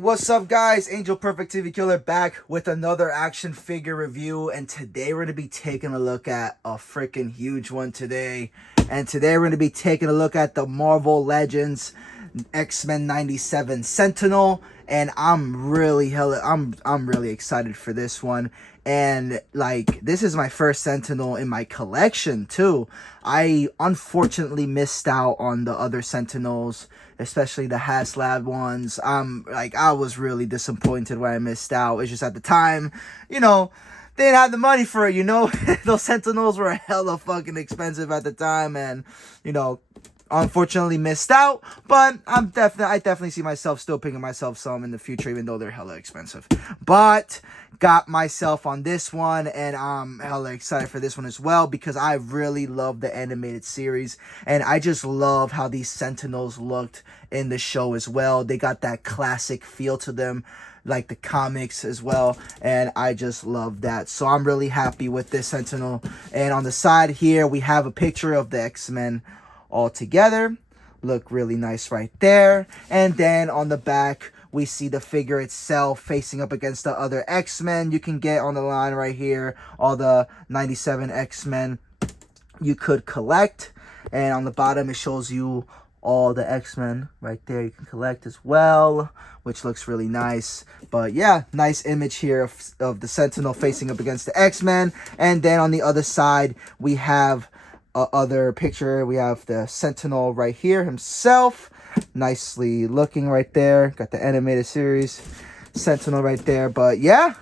What's up guys? Angel Perfect TV Killer back with another action figure review, and today we're going to be taking a look at a freaking huge one today. And today we're going to be taking a look at the Marvel Legends X-Men 97 Sentinel, and I'm really excited for this one. And like, this is my first Sentinel in my collection too. I unfortunately missed out on the other Sentinels, especially the HasLab ones. I was really disappointed when I missed out. It's just at the time, they didn't have the money for it, Those Sentinels were hella fucking expensive at the time, and, unfortunately missed out. But I definitely see myself still picking myself some in the future, even though they're hella expensive. But got myself on this one, and I'm hella excited for this one as well, because I really love the animated series, and I just love how these Sentinels looked in the show as well. They got that classic feel to them, like the comics as well, and I just love that. So I'm really happy with this Sentinel. And on the side here, we have a picture of the X-Men all together. Look really nice right there. And then on the back, we see the figure itself facing up against the other X-Men you can get on the line right here. All the 97 X-Men you could collect. And on the bottom, it shows you all the X-Men right there you can collect as well, which looks really nice. But yeah, nice image here of the Sentinel facing up against the X-Men. And then on the other side, we have other picture. We have the Sentinel right here himself, nicely looking right there. Got the animated series Sentinel right there. But yeah,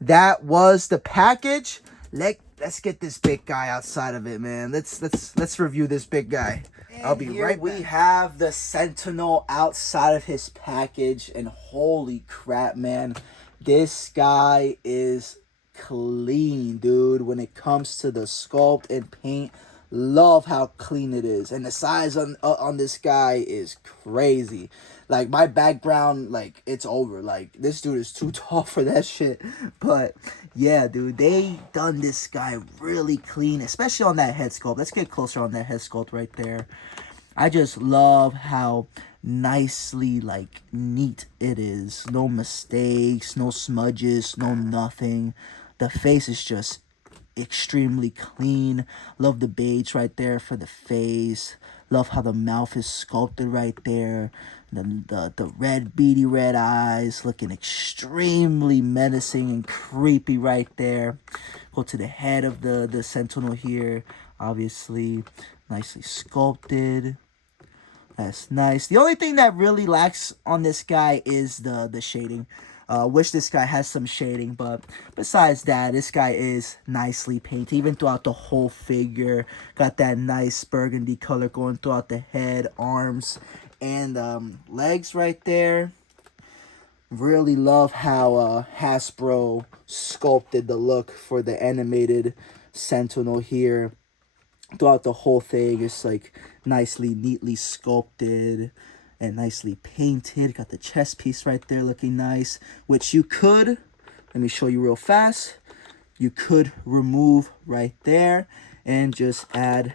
that was the package. Let's get this big guy outside of it, man. Let's review this big guy. And I'll be right back. We have the Sentinel outside of his package, and holy crap, man, this guy is clean, dude. When it comes to the sculpt and paint, love how clean it is, and the size on this guy is crazy. Like, my background, like, it's over. Like, this dude is too tall for that shit. But yeah, dude, they done this guy really clean, especially on that head sculpt. Let's get closer on that head sculpt right there. I just love how nicely, like, neat it is. No mistakes, no smudges, no nothing. The face is just extremely clean. Love the beige right there for the face. Love how the mouth is sculpted right there. The red, beady red eyes looking extremely menacing and creepy right there. Go to the head of the Sentinel here. Obviously, nicely sculpted. That's nice. The only thing that really lacks on this guy is the shading. Wish this guy has some shading, but besides that, this guy is nicely painted, even throughout the whole figure. Got that nice burgundy color going throughout the head, arms, and legs right there. Really love how Hasbro sculpted the look for the animated Sentinel here. Throughout the whole thing, it's like nicely, neatly sculpted and nicely painted. Got the chest piece right there looking nice, which you could, let me show you real fast, you could remove right there and just add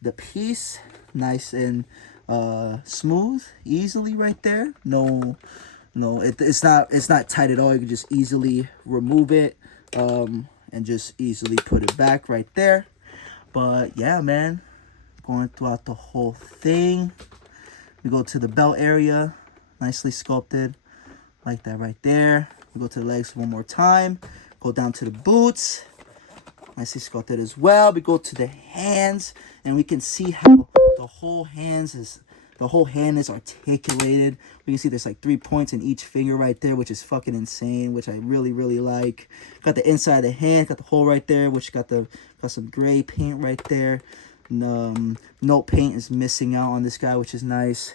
the piece nice and smooth, easily right there. It's not tight at all. You can just easily remove it and just easily put it back right there. But yeah, man, going throughout the whole thing. We go to the belt area, nicely sculpted, like that right there. We go to the legs one more time. Go down to the boots, nicely sculpted as well. We go to the hands, and we can see how the whole hand is articulated. We can see there's like 3 points in each finger right there, which is fucking insane, which I really, really like. Got the inside of the hand, got the hole right there, which got some gray paint right there. No paint is missing out on this guy, which is nice.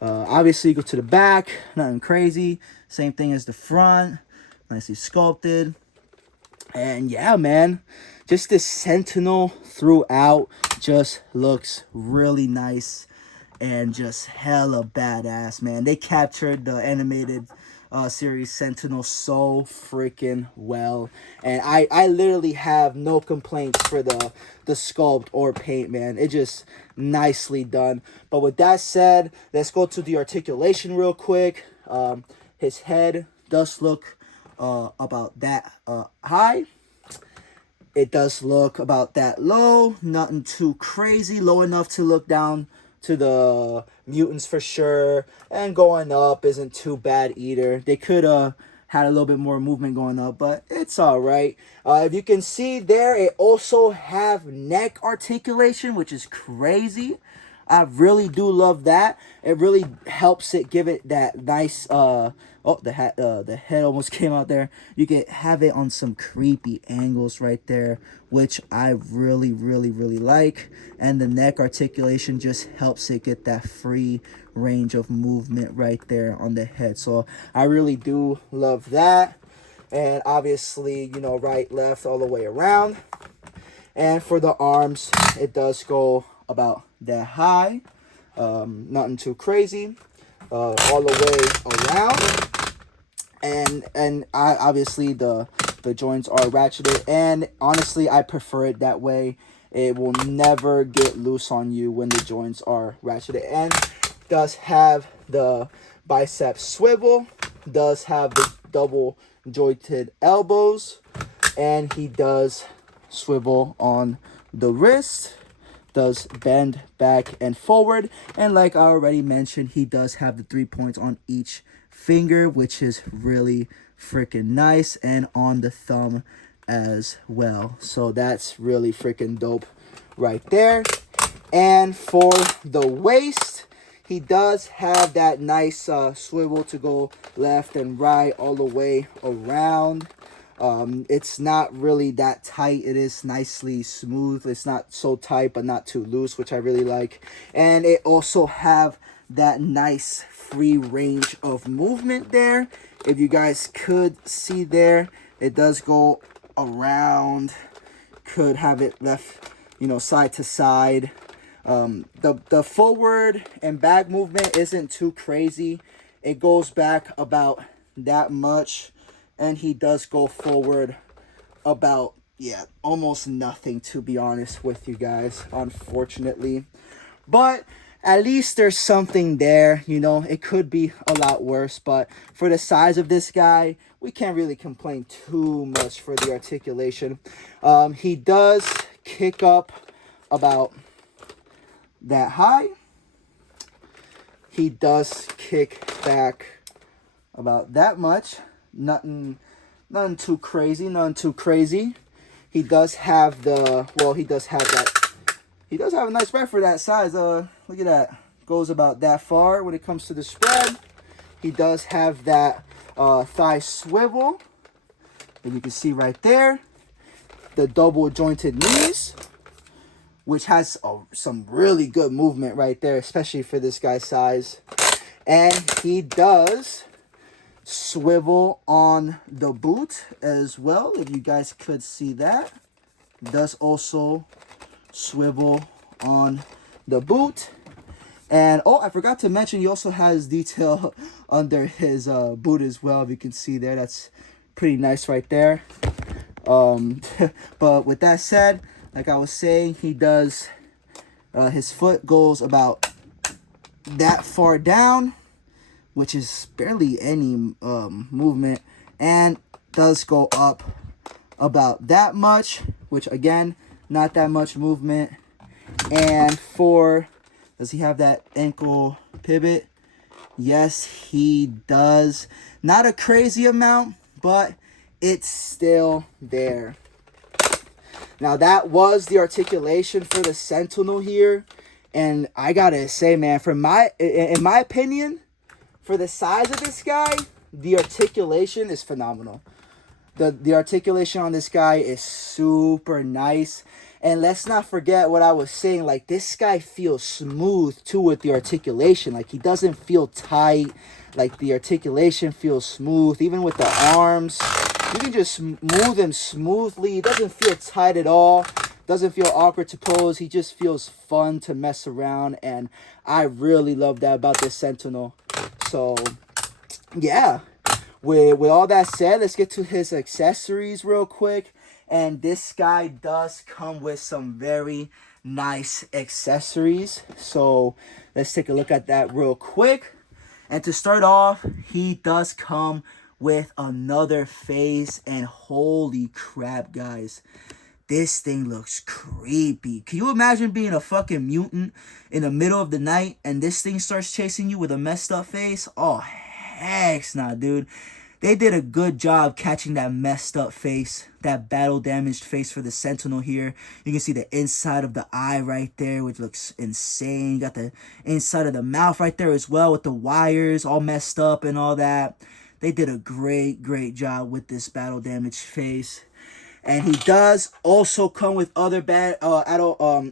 Obviously, go to the back, nothing crazy. Same thing as the front, nicely sculpted. And yeah, man, just this Sentinel throughout just looks really nice and just hella badass, man. They captured the animated series Sentinel so freaking well, and I literally have no complaints for the sculpt or paint, man. It just nicely done. But with that said, let's go to the articulation real quick. His head does look about that high. It does look about that low. Nothing too crazy. Low enough to look down to the mutants for sure. And going up isn't too bad either. They could had a little bit more movement going up, but it's all right. If you can see there, it also have neck articulation, which is crazy. I really do love that. It really helps it give it that nice oh, the head almost came out there. You can have it on some creepy angles right there, which I really like. And the neck articulation just helps it get that free range of movement right there on the head. So I really do love that. And obviously, you know, right, left, all the way around. And for the arms, it does go about that high. Nothing too crazy. All the way around. And I obviously the joints are ratcheted. And honestly, I prefer it that way. It will never get loose on you when the joints are ratcheted. And does have the bicep swivel. Does have the double jointed elbows. And he does swivel on the wrist, does bend back and forward, and like I already mentioned, he does have the 3 points on each finger, which is really freaking nice, and on the thumb as well. So that's really freaking dope right there. And for the waist, he does have that nice swivel to go left and right all the way around. It's not really that tight. It is nicely smooth. It's not so tight but not too loose, which I really like. And it also have that nice free range of movement there. If you guys could see there, it does go around. Could have it left, you know, side to side. The forward and back movement isn't too crazy. It goes back about that much. And he does go forward about, yeah, almost nothing, to be honest with you guys, unfortunately. But at least there's something there, you know. It could be a lot worse, but for the size of this guy, we can't really complain too much for the articulation. He does kick up about that high. He does kick back about that much. Nothing too crazy, nothing too crazy. He does have the, well, he does have a nice spread for that size. Look at that. Goes about that far when it comes to the spread. He does have that thigh swivel. And you can see right there. The double jointed knees, which has some really good movement right there, especially for this guy's size. And he does swivel on the boot as well, if you guys could see that. Does also swivel on the boot. And oh, I forgot to mention, he also has detail under his boot as well, if you can see there. That's pretty nice right there. But with that said, like I was saying, he does his foot goes about that far down, which is barely any movement, and does go up about that much, which again, not that much movement. And does he have that ankle pivot? Yes, he does. Not a crazy amount, but it's still there. Now that was the articulation for the Sentinel here, and I gotta say, man, in my opinion, for the size of this guy, the articulation is phenomenal. The articulation on this guy is super nice. And let's not forget what I was saying. Like, this guy feels smooth, too, with the articulation. Like, he doesn't feel tight. Like, the articulation feels smooth. Even with the arms, you can just move him smoothly. He doesn't feel tight at all. Doesn't feel awkward to pose. He just feels fun to mess around. And I really love that about this Sentinel. So, yeah, with all that said, let's get to his accessories real quick. And this guy does come with some very nice accessories. So, let's take a look at that real quick. And to start off, he does come with another face, and holy crap, guys. This thing looks creepy. Can you imagine being a fucking mutant in the middle of the night and this thing starts chasing you with a messed up face? Oh, heck nah, dude. They did a good job catching that messed up face, that battle damaged face for the Sentinel here. You can see the inside of the eye right there, which looks insane. You got the inside of the mouth right there as well with the wires all messed up and all that. They did a great job with this battle damaged face. And he does also come with other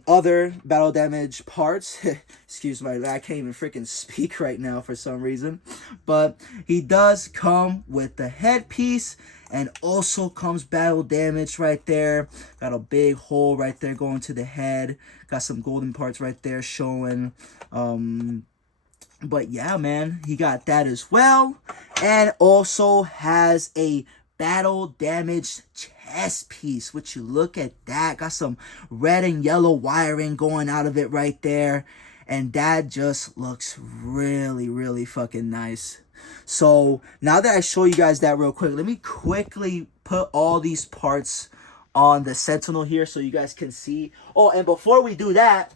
other battle damage parts. Excuse me, I can't even freaking speak right now for some reason. But he does come with the headpiece and also comes battle damage right there. Got a big hole right there going to the head. Got some golden parts right there showing. But yeah, man, he got that as well. And also has a battle damaged chest piece, which you look at that, got some red and yellow wiring going out of it right there, and that just looks really fucking nice. So now that I show you guys that real quick, let me quickly put all these parts on the Sentinel here so you guys can see. Oh, and before we do that,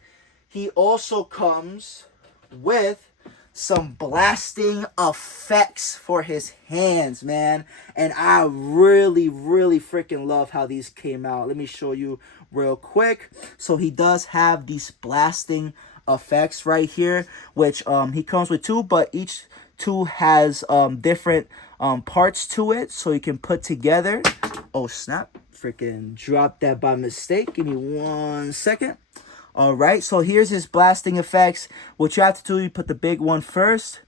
he also comes with some blasting effects for his hands, man. And I really freaking love how these came out. Let me show you real quick. So he does have these blasting effects right here, which he comes with two, but each two has different parts to it, so you can put together. Oh snap, freaking dropped that by mistake. Give me 1 second. All right, so here's his blasting effects. What you have to do, you put the big one first,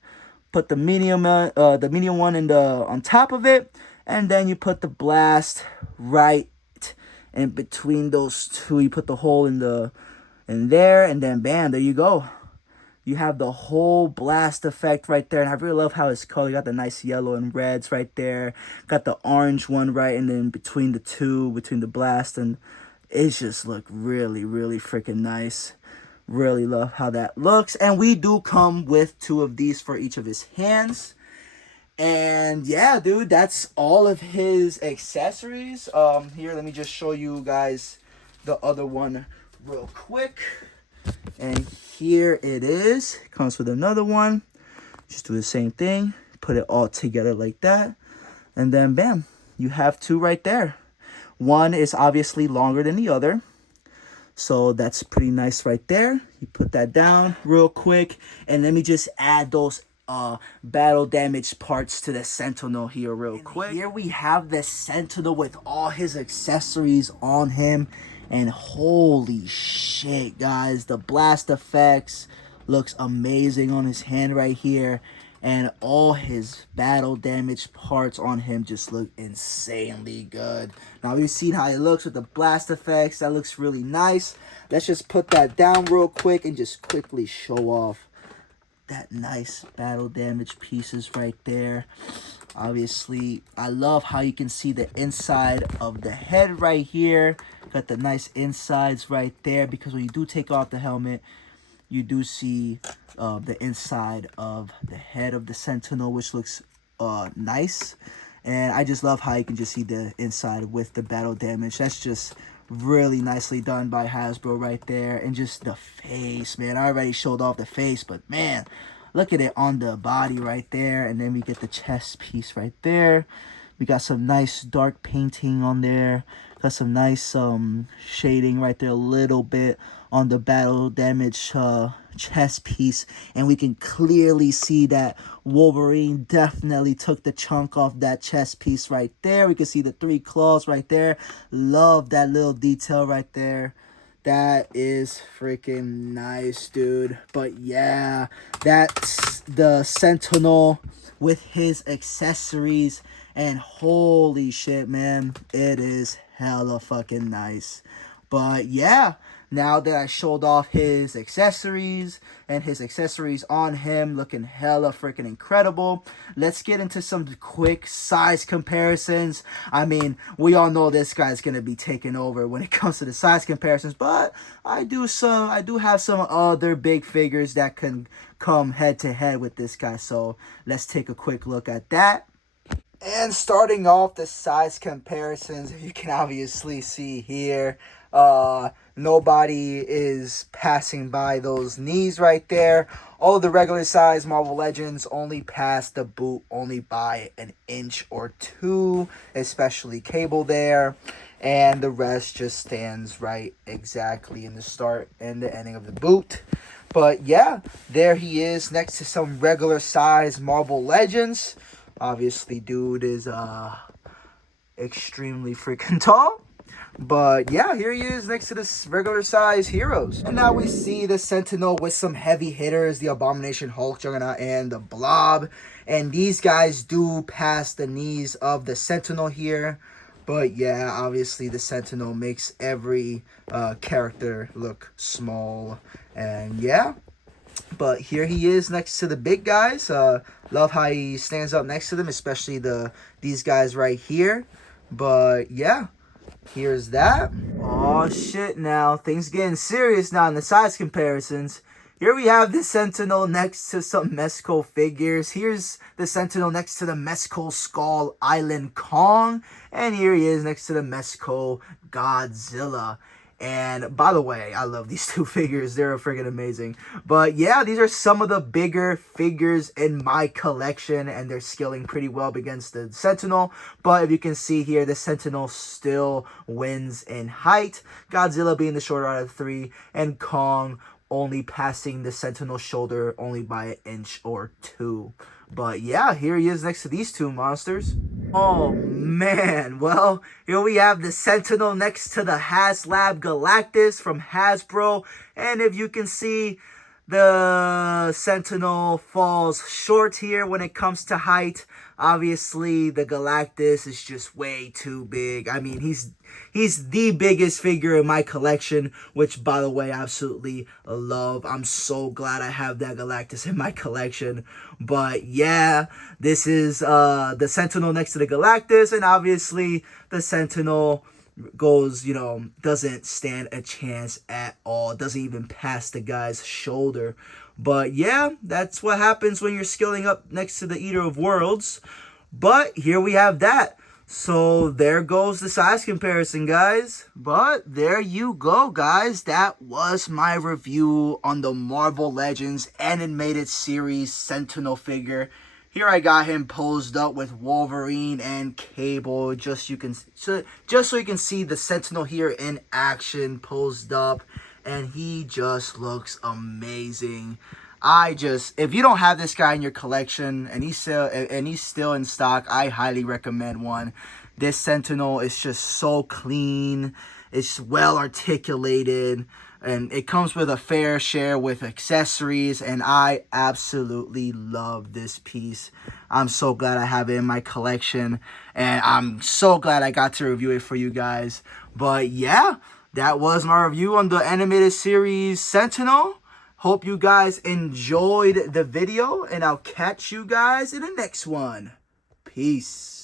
put the medium one on top of it, and then you put the blast right in between those two. You put the hole in there, and then bam, there you go. You have the whole blast effect right there, and I really love how it's color. You got the nice yellow and reds right there. Got the orange one right, and then between the two, between the blast and it just look really freaking nice. Really love how that looks. And we do come with two of these for each of his hands. And yeah, dude, that's all of his accessories. Here, let me just show you guys the other one real quick. And here it is. It comes with another one. Just do the same thing. Put it all together like that. And then bam, you have two right there. One is obviously longer than the other. So that's pretty nice right there. You put that down real quick. And let me just add those battle damage parts to the Sentinel here real quick. Here we have the Sentinel with all his accessories on him. And holy shit, guys. The blast effects looks amazing on his hand right here. And all his battle damage parts on him just look insanely good. Now we've seen how it looks with the blast effects. That looks really nice. Let's just put that down real quick and just quickly show off that nice battle damage pieces right there. Obviously, I love how you can see the inside of the head right here. Got the nice insides right there, because when you do take off the helmet, you do see the inside of the head of the Sentinel, which looks nice. And I just love how you can just see the inside with the battle damage. That's just really nicely done by Hasbro right there. And just the face, man. I already showed off the face, but man, look at it on the body right there. And then we get the chest piece right there. We got some nice dark painting on there. Got some nice shading right there a little bit on the battle damage chest piece. And we can clearly see that Wolverine definitely took the chunk off that chest piece right there. We can see the 3 claws right there. Love that little detail right there. That is freaking nice, dude. But yeah, that's the Sentinel with his accessories. And holy shit, man, it is hella fucking nice. But yeah, Now that I showed off his accessories and his accessories on him looking hella freaking incredible, let's get into some quick size comparisons. I mean, we all know this guy's gonna be taking over when it comes to the size comparisons, but I do have some other big figures that can come head to head with this guy. So let's take a quick look at that. And starting off the size comparisons, you can obviously see here, nobody is passing by those knees right there. All of the regular size Marvel Legends only pass the boot only by an inch or two, especially Cable there. And the rest just stands right exactly in the start and the ending of the boot. But yeah, there he is next to some regular size Marvel Legends. Obviously, dude is extremely freaking tall. But yeah, here he is next to the regular size heroes. And now we see the Sentinel with some heavy hitters, the Abomination, Hulk, Juggernaut, and the Blob. And these guys do pass the knees of the Sentinel here. But yeah, obviously the Sentinel makes every character look small. And yeah. But here he is next to the big guys. Love how he stands up next to them, especially these guys right here. But yeah, here's that. Oh shit, now things getting serious now in the size comparisons. Here we have the Sentinel next to some Mezco figures. Here's the Sentinel next to the Mezco Skull Island Kong. And here he is next to the Mezco Godzilla. And by the way, I love these two figures. They're freaking amazing. But yeah, these are some of the bigger figures in my collection. And they're scaling pretty well against the Sentinel. But if you can see here, the Sentinel still wins in height. Godzilla being the shorter out of the three. And Kong only passing the Sentinel shoulder only by an inch or two. But yeah, here he is next to these two monsters. Oh man, well, here we have the Sentinel next to the HasLab Galactus from Hasbro. And if you can see, the Sentinel falls short here when it comes to height. Obviously, the Galactus is just way too big. I mean, he's the biggest figure in my collection, which, by the way, I absolutely love. I'm so glad I have that Galactus in my collection. But yeah, this is the Sentinel next to the Galactus, and obviously the Sentinel goes, doesn't stand a chance at all. Doesn't even pass the guy's shoulder. But yeah, that's what happens when you're scaling up next to the Eater of Worlds. But here we have that. So there goes the size comparison, guys. But there you go, guys. That was my review on the Marvel Legends animated series Sentinel figure. Here I got him posed up with Wolverine and Cable, just so you can see the Sentinel here in action, posed up, and he just looks amazing. If you don't have this guy in your collection and he's still in stock, I highly recommend one. This Sentinel is just so clean. It's well articulated. And it comes with a fair share with accessories. And I absolutely love this piece. I'm so glad I have it in my collection. And I'm so glad I got to review it for you guys. But yeah, that was my review on the animated series Sentinel. Hope you guys enjoyed the video. And I'll catch you guys in the next one. Peace.